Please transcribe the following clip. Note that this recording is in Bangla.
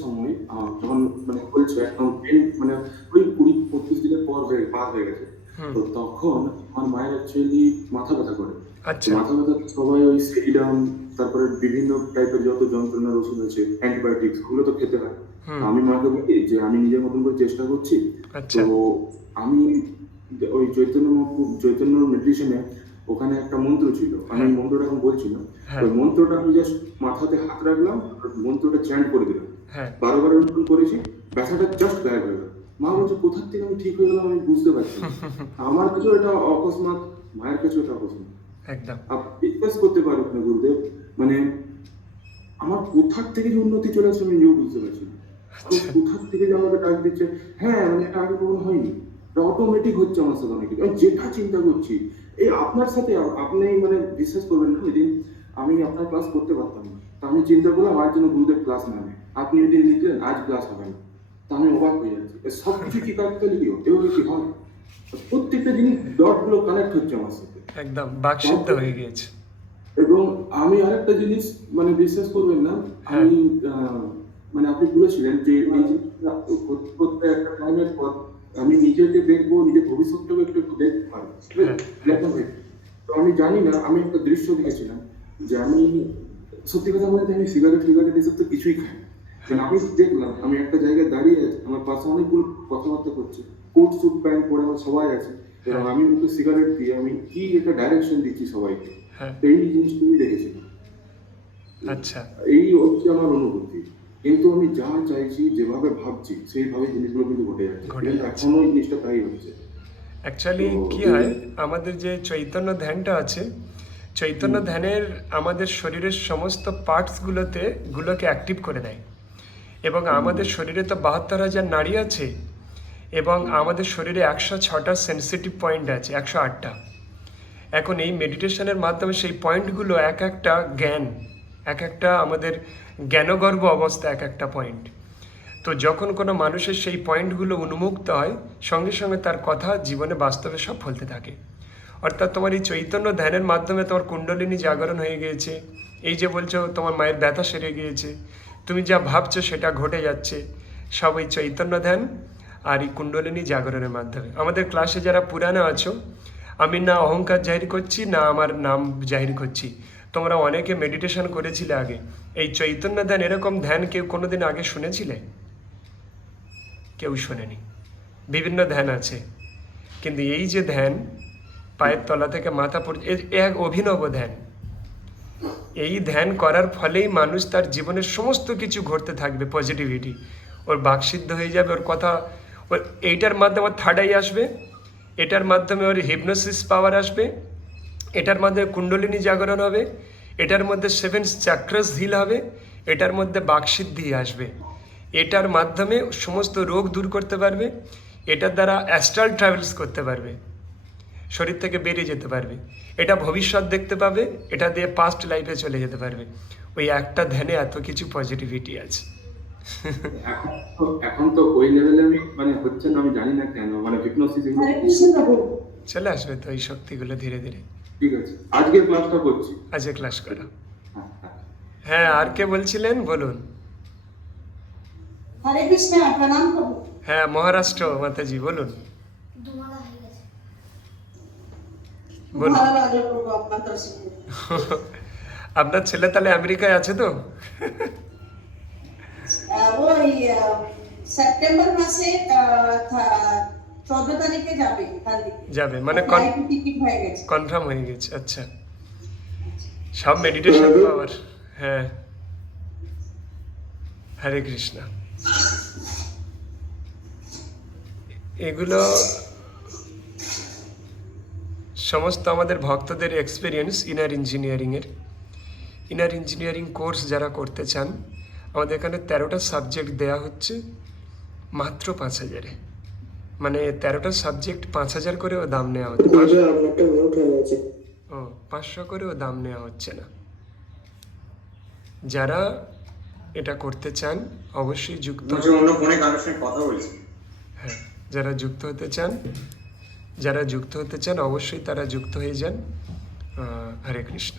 সময় যখন মানে বলছে একদম end মানে ওই কুড়ি পঁচিশ দিনের পর হয়ে পার হয়ে গেছে। তো তখন আমার মায়ের অ্যাকচুয়ালি মাথা ব্যথা করে। আচ্ছা। মাথা ব্যথা সবাই ওই সেরিডাম তারপরে বিভিন্ন টাইপের যত যন্ত্রণার ওষুধ আছে অ্যান্টিবায়োটিক্স ওগুলো তো খেতে হয়। আমি মাকে বলি যে আমি নিজের মতন করে চেষ্টা করছি। আচ্ছা। তো আমি ওই চৈতন্য চৈতন্য মেডিটেশনে ওখানে একটা মন্ত্র ছিল। আমি হ্যাঁ। মন্ত্রটা এখন বলছি না। হ্যাঁ। ওই মন্ত্রটা আমি জাস্ট মাথাতে হাত রাখলাম মন্ত্রটা চ্যান্ট করে দিলাম। বারো বার করেছি ব্যথাটা জাস্ট গায়েব হয়ে গেল। মা বলছে কোথা থেকে আমি ঠিক হয়ে গেলাম আমি বুঝতে পারছি আমার কাছেও এটা অকস্মাৎ মায়ের কাছেও এটা একদম। বিশ্বাস করতে না গুরুদেব মানে আমার কোথার থেকে যে উন্নতি চলে আসছে আমি নিজেও বুঝতে পারছি না। কোথার থেকে যে আমাকে ডাক দিচ্ছে? হ্যাঁ মানে এটা আগে কখনো হয়নি। এটা অটোমেটিক হচ্ছে আমার সাথে অনেক আমি যেটা চিন্তা করছি এই আপনার সাথে আপনি মানে বিশ্বাস করবেন না ওইদিন আমি আপনার ক্লাস করতে পারতাম না। তা আমি চিন্তা করলাম আমার জন্য গুরুদেব ক্লাস নেবে আপনি যদি নিতেন আজ ক্লাস হবে না। তা আমি অবাক হয়ে যাচ্ছি। সব কিছু কি কাজ করলে কি? এভাবে কি হয়? প্রত্যেকটা জিনিস ডটগুলো কানেক্ট হচ্ছে আমার সাথে। একদম বাকসিদ্ধ হয়ে গিয়েছে। এবং আমি আরেকটা জিনিস মানে বিশ্বাস করবেন না হ্যাঁ। আমি মানে আপনি বলেছিলেন যে এই জিনিসটা পর আমি নিজেকে দেখব নিজের ভবিষ্যৎটাকে একটু একটু দেখতে পারব হ্যাঁ। তো আমি জানি না আমি একটা দৃশ্য দেখেছিলাম যে আমি সত্যি কথা বলতে আমি সিগারেট ফিগারেট এসব তো কিছুই খাই। কিন্তু আমি দেখলাম আমি একটা জায়গায় দাঁড়িয়ে আছি আমার পাশে অনেকগুলো কথাবার্তা করছে। কোট স্যুট প্যান্ট পরে আমার সবাই আছে। এবং আমি মুখে সিগারেট দিয়ে আমি কি একটা ডাইরেকশন দিচ্ছি সবাইকে। হ্যাঁ। এই জিনিসগুলি দেখেছি আচ্ছা। এই হচ্ছে আমার অনুভূতি। কিন্তু আমি যা চাইছি যেভাবে ভাবছি সেইভাবে জিনিসগুলো কিন্তু ঘটে যাচ্ছে। এখনও এই জিনিসটা তাই হচ্ছে। অ্যাকচুয়ালি কি হয় আমাদের যে চৈতন্য ধ্যানটা আছে চৈতন্য ধ্যানের আমাদের শরীরের সমস্ত পার্টসগুলোতে গুলোকে অ্যাক্টিভ করে দেয়। এবং আমাদের শরীরে তো বাহাত্তর হাজার নারী আছে এবং আমাদের শরীরে একশো ছটা সেন্সিটিভ পয়েন্ট আছে একশো আটটা। এখন এই মেডিটেশনের মাধ্যমে সেই পয়েন্টগুলো এক একটা জ্ঞান এক একটা আমাদের জ্ঞানগর্ভ অবস্থা এক একটা পয়েন্ট তো যখন কোনো মানুষের সেই পয়েন্টগুলো উন্মুক্ত হয়, সঙ্গে সঙ্গে তার কথা জীবনে বাস্তবে সব ফলতে থাকে। অর্থাৎ তোমার এই চৈতন্য ধ্যানের মাধ্যমে তোমার কুণ্ডলিনী জাগরণ হয়ে গিয়েছে। এই যে বলছো, তোমার মায়ের ব্যথা সেরে গিয়েছে। তুমি যা ভাবছ সেটা ঘটে যাচ্ছে। সব এই চৈতন্য ধ্যান আর এই কুণ্ডলিনী জাগরণের মাধ্যমে। আমাদের ক্লাসে যারা পুরানো আছো, আমি না অহংকার জাহির করছি, না আমার নাম জাহির করছি। তোমরা অনেকে মেডিটেশন করেছিলে আগে। এই চৈতন্য ধ্যান এরকম ধ্যান কেউ কোনোদিন আগে শুনেছিলে? কেউ শোনেনি। বিভিন্ন ধ্যান আছে। কিন্তু এই যে ধ্যান, পায়ের তলা থেকে মাথা পর্যন্ত এক অভিনব ধ্যান। এই ধ্যান করার ফলেই মানুষ তার জীবনের সমস্ত কিছু ঘটতে থাকবে পজিটিভিটি ওর বাকসিদ্ধ হয়ে যাবে, ওর কথা ওর এইটার মাধ্যমে ওর থার্ড আই আসবে। এটার মাধ্যমে ওর হিপনোসিস পাওয়ার আসবে। এটার মধ্যে কুণ্ডলিনী জাগরণ হবে এটার মধ্যে সেভেন চ্যাক্রাস হিল হবে এটার মধ্যে বাকসিদ্ধি আসবে। এটার মাধ্যমে সমস্ত রোগ দূর করতে পারবে এটার দ্বারা অ্যাস্ট্রাল ট্রাভেলস করতে পারবে শরীর থেকে বেরিয়ে যেতে পারবে। এটা ভবিষ্যৎ দেখতে পাবে এটা দিয়ে পাস্ট লাইফে চলে যেতে পারবে। ওই একটা ধ্যানে এত কিছু পজিটিভিটি আছে। এখন তো ওই লেভেলে মানে হচ্ছে না আমি জানি না কেন মানে চলে আসবে তো এই শক্তিগুলো ধীরে ধীরে। ঠিক আছে। আজকে ক্লাসটা করছি। আজকে ক্লাস করো। হ্যাঁ হ্যাঁ। হ্যাঁ আর কে বলছিলেন? বলুন। হরে কৃষ্ণ প্রণাম প্রভু হ্যাঁ মহারাষ্ট্র মাতাজি বলুন। বলুন। আপনার ছেলে তাহলে আমেরিকায় আছে তো? ওই সেপ্টেম্বর মাসে চোদ্দ তারিখে যাবে এখান থেকে। যাবে মানে টিকিট হয়ে গেছে। কনফার্ম হয়ে গেছে আচ্ছা। সব মেডিটেশন পাওয়ার হ্যাঁ। হরে কৃষ্ণ। এগুলো সমস্ত আমাদের ভক্তদের এক্সপিরিয়েন্স ইনার ইঞ্জিনিয়ারিংয়ের ইনার ইঞ্জিনিয়ারিং কোর্স যারা করতে চান আমাদের এখানে তেরোটা সাবজেক্ট দেয়া হচ্ছে মাত্র পাঁচ হাজারে। মানে তেরোটা সাবজেক্ট পাঁচ হাজার করেও দাম নেওয়া হচ্ছে। ও পাঁচশো করেও দাম নেওয়া হচ্ছে না। যারা এটা করতে চান অবশ্যই যুক্ত কথা বলছি। হ্যাঁ যারা যুক্ত হতে চান যারা যুক্ত হতে চান অবশ্যই তারা যুক্ত হয়ে যান। হরে কৃষ্ণ।